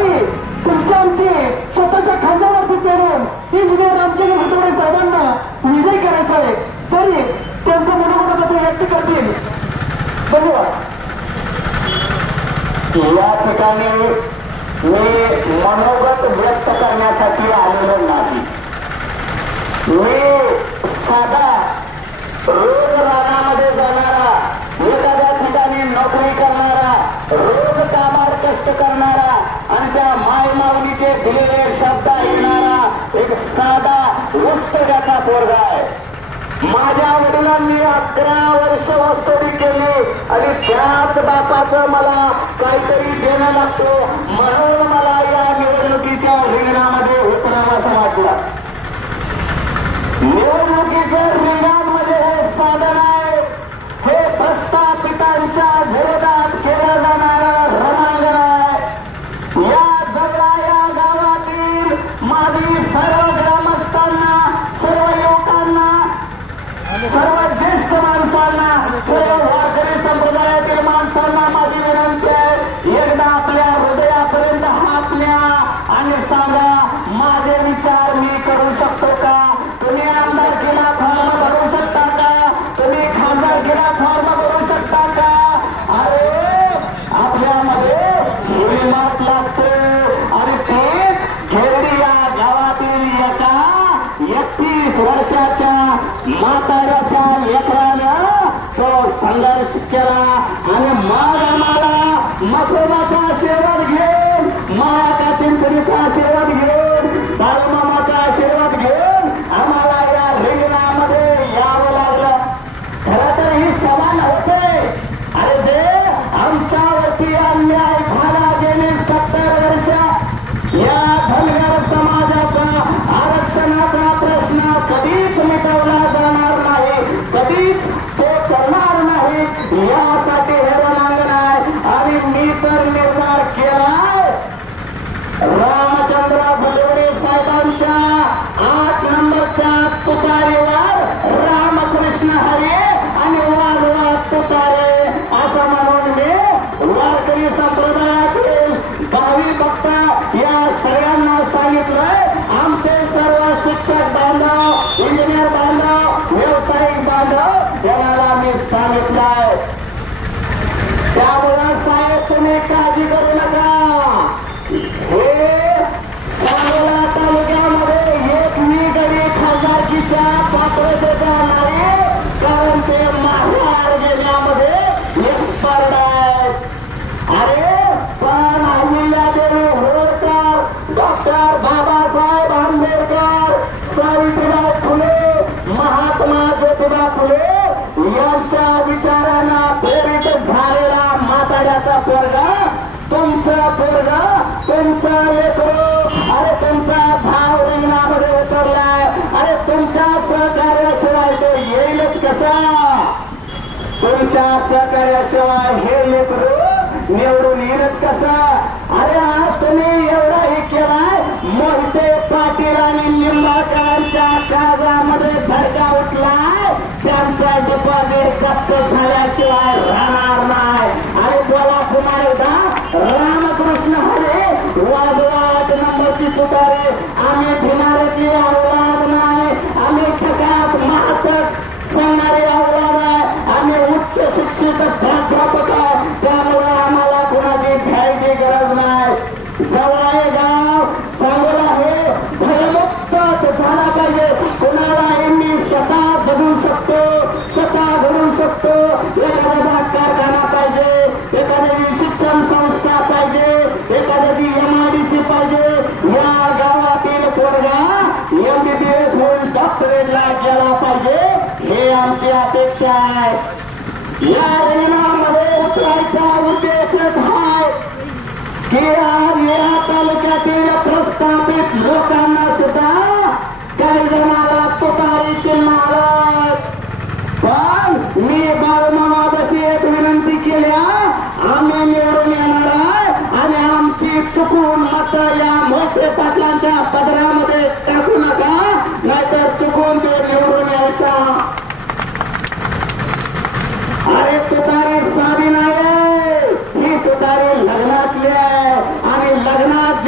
आणि तुमच्या आमची स्वतःच्या खांद्यावरती चढून ही विजय रामचंद्र घाटवडे साहेबांना विजय करायचा आहे, तरी त्यांचं मनोगत ते व्यक्त करतील. धन्यवाद. या ठिकाणी मी मनोगत व्यक्त करण्यासाठी आलेलो नाही. मी साधा रोज रानामध्ये जाणारा, एखाद्या ठिकाणी नोकरी करणारा, रोज कामात कष्ट करणारा आणि त्या मायमाऊलीचे दिलेले शब्द ऐकणारा एक साधा वस्तुड्याचा पोरगा आहे. माझ्या वडिलांनी 11 वर्ष वस्तुडी केली आणि त्याच बापाचं मला काहीतरी देणं लागतो, म्हणून मला या निवडणुकीच्या रिंगणामध्ये उतरावंसं वाटलं. निवडणुकीच्या रिंगणामध्ये हे साधन आहे, हे प्रस्थापितांच्या विरोधात केलं जाणारं रणांगण आहे. या जवळा या गावातील माझी सर्व ग्रामस्थांना, सर्व लोकांना, सर्व ज्येष्ठ माणसांना, सर्व वारकरी संप्रदायातील माणसांना माझी विनंती आहे, एकदा आपल्या हृदयापर्यंत हात न्या आणि सांगा, माझे विचार मी करू शकतो का? तुम्ही आमदारकीला फॉर्म भरू शकता का? तुम्ही खासदारकीला फॉर्म भरू शकता का? अरे आपल्यामध्ये हिंमत लागते आणि तेच खेरडी या गावातील एका 31 वर्षाच्या म्हाताऱ्याच्या लेकरानं तो संघर्ष केला आणि मला मसोबाचा आशीर्वाद घेऊन, मायाच्या चिंचणीचा आशीर्वाद घेऊन, बाळूमामाचा आशीर्वाद घेऊन आम्हाला या रिंगणामध्ये यावं लागलं. खरं तर ही सभा नव्हते. अरे जे आमच्यावरती अन्याय झाला गेली 70 वर्ष, या धनगर समाजाचा आरक्षणाचा प्रश्न कधीच मिटवला जाणार नाही, कधीच तो करणार नाही. यासाठी हे रणांगण आहे आणि मी तर निर्धार केलाय, रामचंद्र घाटवडे साहेबांच्या 8 नंबरच्या तुतारीवर रामकृष्ण हरी आणि वाजवा तुतारे असं म्हणून मी वारकरी संप्रदायातील भावी भक्त या सगळ्यांना सांगितलंय. आमचे सर्व शिक्षक बांधव, इंजिनियर बांधव, व्यावसायिक बांधव यांना मी सांगितलंय. त्यामुळे साहेब तुम्ही काळजी करू नका. हे सांगोला तालुक्यामध्ये एक मी गडी खासदारकीच्या पात्रतेचा नाही, कारण ते महाराज गेल्यामध्ये एक्सपर्ट आहेत. अरे पण अहिल्यादेवी होळकर, डॉक्टर बाबासाहेब आंबेडकर, सावित्रीबाई फुले, महात्मा ज्योतिबा फुले यांच्या विचारांना प्रेरित झालेला म्हाताऱ्याचा पोरगा, तुमचा पोरगा, तुमचा लेकरू, अरे तुमचा भाव रिंगणामध्ये उतरलाय. अरे तुमच्या सहकार्याशिवाय तो येईलच कसा? तुमच्या सहकार्याशिवाय हे लेकरू निवडून येईलच कसा? अरे आज तुम्ही एवढाही केलाय, मोहिते पाटील आणि निंबाळकरांच्या काळजामध्ये धडका उठलाय, त्यांचा डिपॉझिट जप्त झाल्याशिवाय राहणार नाही. आणि बोला कुमार एकदा, रामकृष्ण हरे वाजवा 8 नंबरची तुतारी. आम्ही भिनाऱ्यातली औलाद नाही, आम्ही ठकास महातक सांगणारी औलाद आहे, आम्ही उच्च शिक्षित प्राध्यापक आहे. त्यामुळे आम्हाला कुणाची भ्यायची गरज नाही. जवळ गाव सांगोला हे भयमुक्त झाला पाहिजे. कुणाला मी स्वतः जगू शकतो, स्वतः घडू शकतो. एखादा कारखाना पाहिजे, एखाद्याची शिक्षण संस्था पाहिजे, एखाद्याची MIDC पाहिजे. या गावातील पोरगा MBBS होऊन डॉक्टरेटला गेला पाहिजे, हे आमची अपेक्षा आहे. या रिंगणामध्ये उतरायचा उद्देशच आहे की आज या तालुक्यातील प्रस्थापित लोकांना सुद्धा काही जणांना तुतारी चिन्ह आलं. पण मी बाळूमामापाशी एक विनंती केल्या, आम्ही निवडून येणार आहे आणि आमची चुकून मत या मोठे पाटलांच्या पदरामध्ये टाकू नका, नाहीतर चुकून ते निवडून यायचा. अरे तुतारी साधी नाही, ही तुतारी लग्नातली आहे आणि लग्नात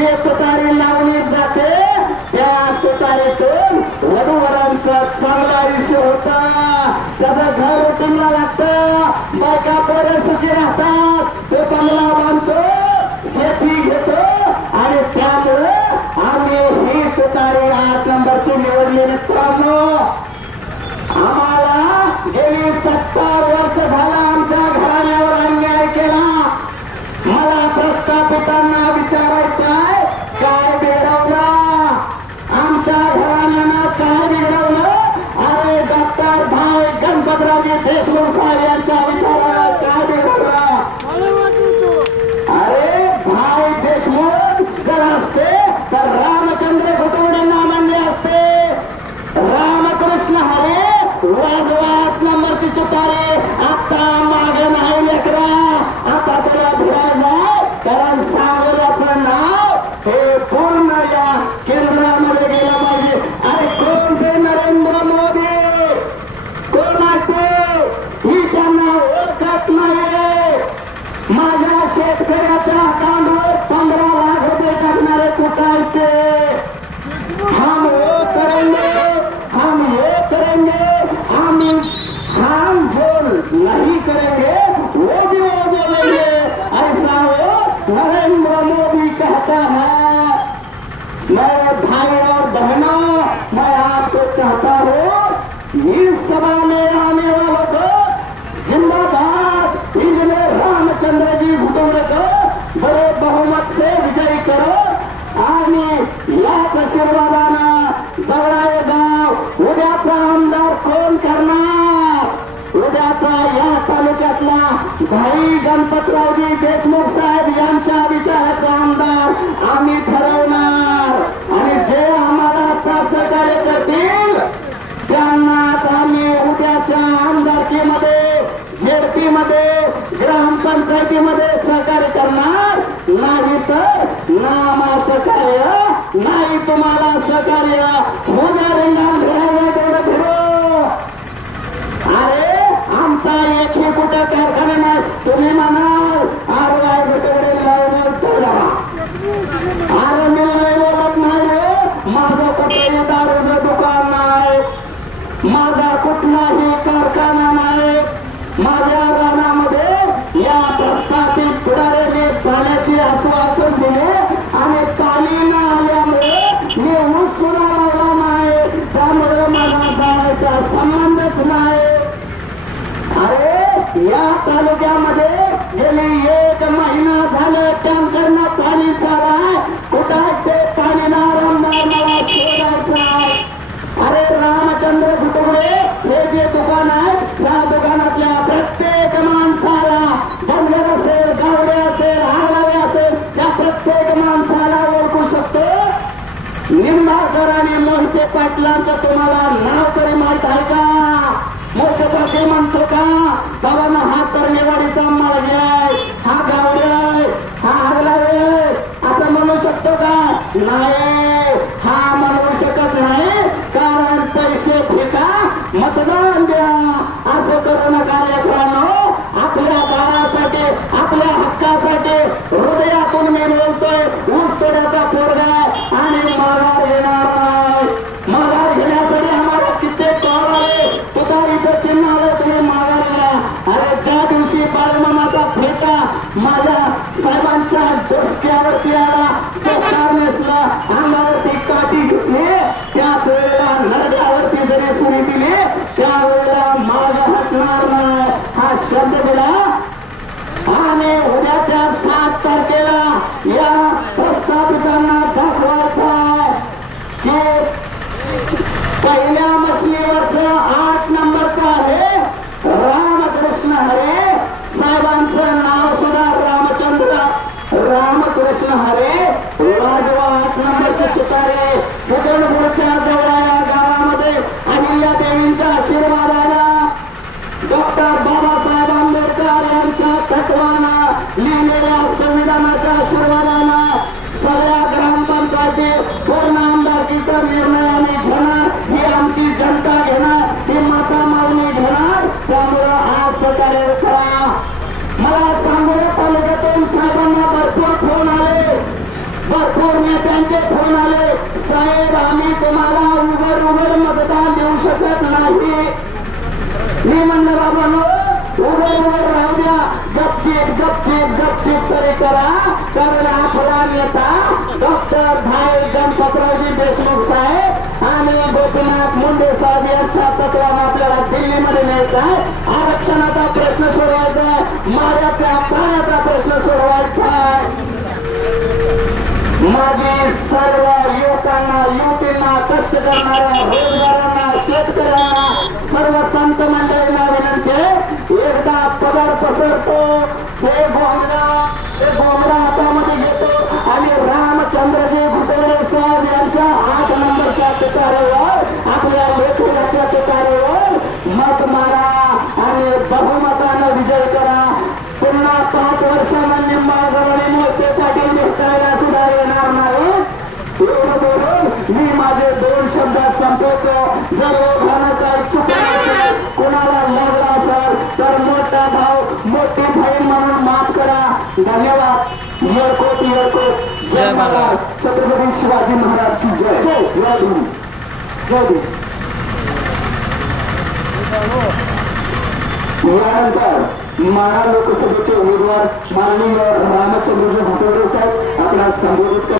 चांगलं आयुष्य होतं, त्याचं घर उठूनला लागतं, बायका पोरं सुखी राहतात, तो बंगला बांधतो, शेती घेतो आणि त्यामुळं आम्ही ही तुतारी 8 नंबरची निवडली. मित्रांनो, आम्हाला गेली 70 वर्ष झाला आमच्या घराण्यावर अन्याय केला. मला प्रस्थापितांना विचारायचं आहे, काय बिघडवलं आमच्या घराण्यानं, काय बिघडवलं? अरे डॉक्टर भाई गणपतरावजी देशमुख साहेब यांच्या विचाराला काय बिघडवलं? अरे भाई देशमुख जर असते तर रामचंद्र घोटवडेंना मानले असते. रामकृष्ण हरे वाजवा 8 नंबरची तुतारी. आता मागे नाही लेकरा, आता तुला भिरायला, कारण सांगोल्याचं नाव हे पूर्ण या केंद्रामध्ये गेलं पाहिजे. अरे कोण ते नरेंद्र मोदी, कोण असते ही त्यांना ओळखत नाही. माझ्या शेतकऱ्याच्या अकाउंटवर 15 लाख रुपये टाकणारे कुठं आहेत ते? हम वो करेंगे, हम ये करेंगे, हम जो नहीं करेंगे वो भी वो बोलेंगे, ऐसा वो नरेंद्र मोदी कहता है. मेरे भाई और बहनों, मैं आपको चाहता हूँ इस सभा में आने वालों को जिंदाबाद इंजीनियर रामचंद्र जी घुटुंबरे को बड़े बहुमत से विजयी करो आणि याच आशीर्वादानं जवळाये गाव उद्याचा आमदार कोण करणार? उद्याचा या तालुक्यातला भाई गणपतरावजी देशमुख साहेब यांच्या विचाराचा आमदार आम्ही ठरवणार. आणि जे आम्हाला आता सहकार्य करतील त्यांना आम्ही उद्याच्या आमदारकीमध्ये, झेडपीमध्ये, ग्रामपंचायतीमध्ये सहकार्य करणार. नाही तर नामा सहकार्य नाही, तुम्हाला सहकार्य होण्या रिंगण फिरायला तेवढं फिरो. अरे आमचा एकही कुठं कारखाना नाही. तुम्ही म्हणाल आरवाय तेवढे बोलतो, अरे मी नाही बोलत नाही रे. माझं कुठेही दारूचं दुकान नाही, माझा कुठलाही कारखाना नाही. माझ्या रानामध्ये या प्रस्थापित पुढाऱ्याने पाण्याची आश्वासन दिले आणि पाणी न आल्यामुळे मी ऊस सुद्धा लावला नाही, त्यामुळे माझा गावाचा संबंधच नाही. अरे या तालुक्यामध्ये गेली 1 महिना झालं टँकरनं पाणी चालू, कुठं ते पाणी आमदार मला शोधायचं. अरे रामचंद्र घुटुंबरे हे जे दुकान आहे त्या दुकानातल्या प्रत्येक माणसाला, बंदर असेल, गावडे असेल, हागलावे असेल, त्या प्रत्येक माणसाला ओळखू शकतो. निंबाळकर आणि मोहिते पाटलांचं तुम्हाला नाव तरी माहित आहे का? मोहिते पाटील म्हणतो का बाबा हा तर निवाडीचा माळगे आहे, हा गावडे आहे, हा हागलावे आहे असं म्हणू शकतो का? नाही, हा म्हणू शकत नाही. कारण पैसे फेका, मतदान द्या असं करू नका लेकरांनो. आपल्या बाळासाठी, आपल्या हक्कासाठी हृदयातून मी बोलतोय. ऊस तोड्याचा पोरगा आणि माघार घेणार नाही. माघार घेण्यासाठी आम्हाला कित्येक कॉल आले, तुतारीचं चिन्ह आलं, तुम्ही माघार घ्या. अरे ज्या दिवशी बाळमामाचा फेटा माझ्या साहेबांच्या डोसक्यावरती आला, डोक्यावर नेसला, अंगावरती काठी घेतली, त्याच वेळेला नरड्यावरती जरी सुरी दिली त्यावेळेला माग हटणार नाही हा शब्द दिला. आणि उद्याच्या 7 तारखेला या प्रस्थापितांना दाखवायचा की पहिल्या मशनीवरचं 8 नंबरचं आहे रामकृष्ण हरे. साहेबांचं नाव सुद्धा रामकृष्ण हरे. वाजवा 8 नंबरचे तुतारे. पुरणपूरच्या जवळ या गावामध्ये अहिल्यादेवींच्या आशीर्वादाला, डॉक्टर बाबासाहेब आंबेडकर यांच्या तत्वानं लिहिलेल्या संविधानाच्या आशीर्वादानं सगळ्या ग्रामपंचायती पूर्ण आमदारकीचा निर्णय आम्ही घेणार. ही आमची जनता घेणार, ही माता माऊली घेणार. त्यामुळं आज सहकार्य करा. मला सांगोला तालुक्यातून साहेबांना भरपूर फोन आले, भरपूर नेत्यांचे फोन आले. साहेब आम्ही तुम्हाला उघड मतदान देऊ शकत नाही. मी म्हणलं बाबांनो उभं राहू द्या, गपचीप गपचीप गपचीप तरी करा. कारण आपला नेता डॉक्टर भाई गणपतरावजी देशमुख साहेब आणि गोपीनाथ मुंडे साहेब यांच्या तत्वानं आपल्याला दिल्लीमध्ये न्यायचं आहे. आरक्षणाचा प्रश्न सोडवायचा आहे, माझ्या प्राण्याचा प्रश्न सोडवायचा आहे. माझी सर्व युवकांना युवतींना कष्ट करणाऱ्या रोजगारांना शेतकऱ्यांना सर्व संत मंडळींना विनंती आहे, एकदा पदर पसरतो ते बोंगडा हातामध्ये घेतो आणि रामचंद्रजी घुटवडे साहेब यांच्या 8 नंबरच्या तुतारीवर आपल्या लेखनाच्या तुतारीवर मत मारा आणि बहुमतानं विजय करा. पुन्हा 5 वर्षांना निंबाळगड मोहिते पाटील भेटायला सुद्धा येणार नाही. एवढं बोलून मी माझे 2 शब्दात संपवतो. जर ओघानं काही चुकलं असेल, कुणाला लागला असेल तर मोठा भाऊ मोठी बहीण म्हणून माफ करा. धन्यवाद. येळकोट येळकोट. जय महाराज. छत्रपती शिवाजी महाराज की जय. जय जय भीम. जय भीम. यानंतर माढा लोकसभेचे उमेदवार माननीय रामचंद्रजी घोटवडे साहेब आपल्याला संबोधित